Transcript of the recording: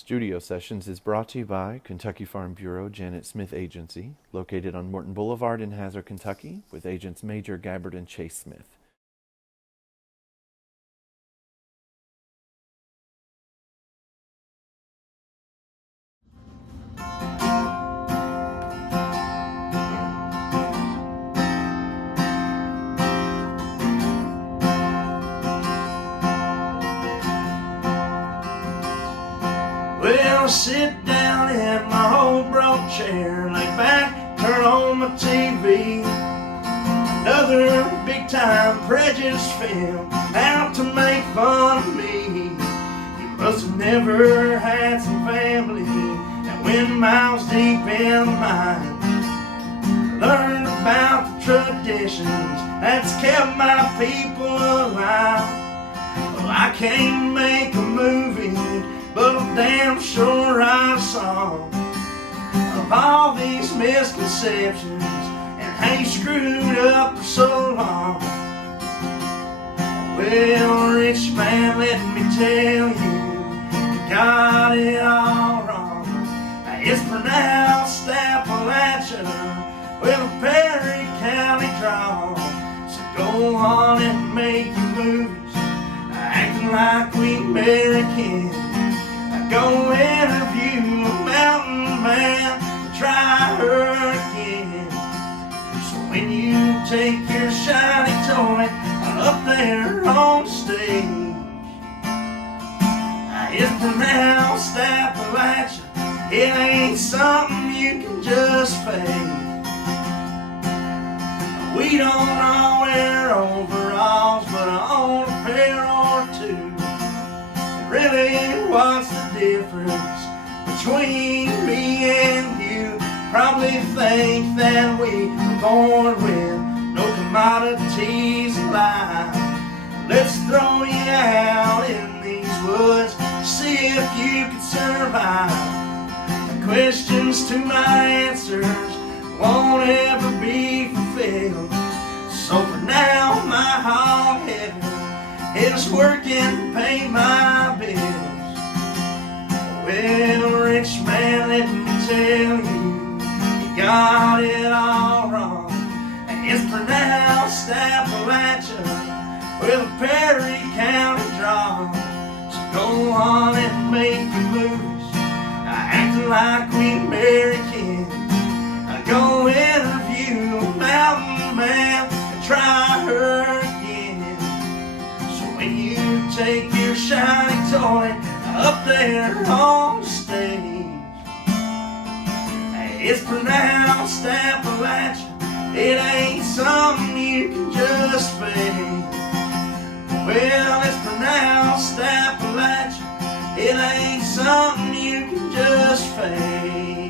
Studio Sessions is brought to you by Kentucky Farm Bureau Janet Smith Agency, located on Morton Boulevard in Hazard, Kentucky, with agents Major Gabbard and Chase Smith. Well, I sit down in my old broad chair, lay back, turn on my TV. Another big-time prejudice film out to make fun of me. You must have never had some family that went miles deep in the mine. Learned about the traditions that's kept my people alive. Well, I can't make a movie, but I'm damn sure write a song of all these misconceptions and how you screwed up for so long. Well, rich man, let me tell you, you got it all wrong. It's pronounced Appa-Latch-Uh with a Perry County drawl. So go on and make your movies, acting like we Americans. Go interview a mountain man and try her again. So when you take your shiny toy up there on stage, it's pronounced Appalachia. It ain't something you can just fake. We don't all wear overalls, but I own a pair or two. Really, what's the difference between me and you? Probably think that we were born with no commodities in life. Let's throw you out in these woods, see if you can survive. The questions to my answers won't ever be fulfilled. So for now, my hog heaven is working to pay my bills. Well, rich man, let me tell you, you got it all wrong. It's pronounced Appalachia with a Perry County drawl. So go on and make your movies, acting like we Americans. Go interview a mountain man and try her again. So when you take your shiny toy up there on stage, it's pronounced Appalachia. It ain't something you can just fake. Well, it's pronounced Appalachia. It ain't something you can just fake.